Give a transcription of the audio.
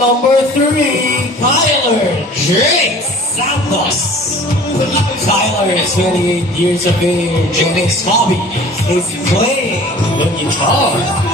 number 3, Tyler J. Santos. Tyler is 28 years of age and his hobby is playing the guitar.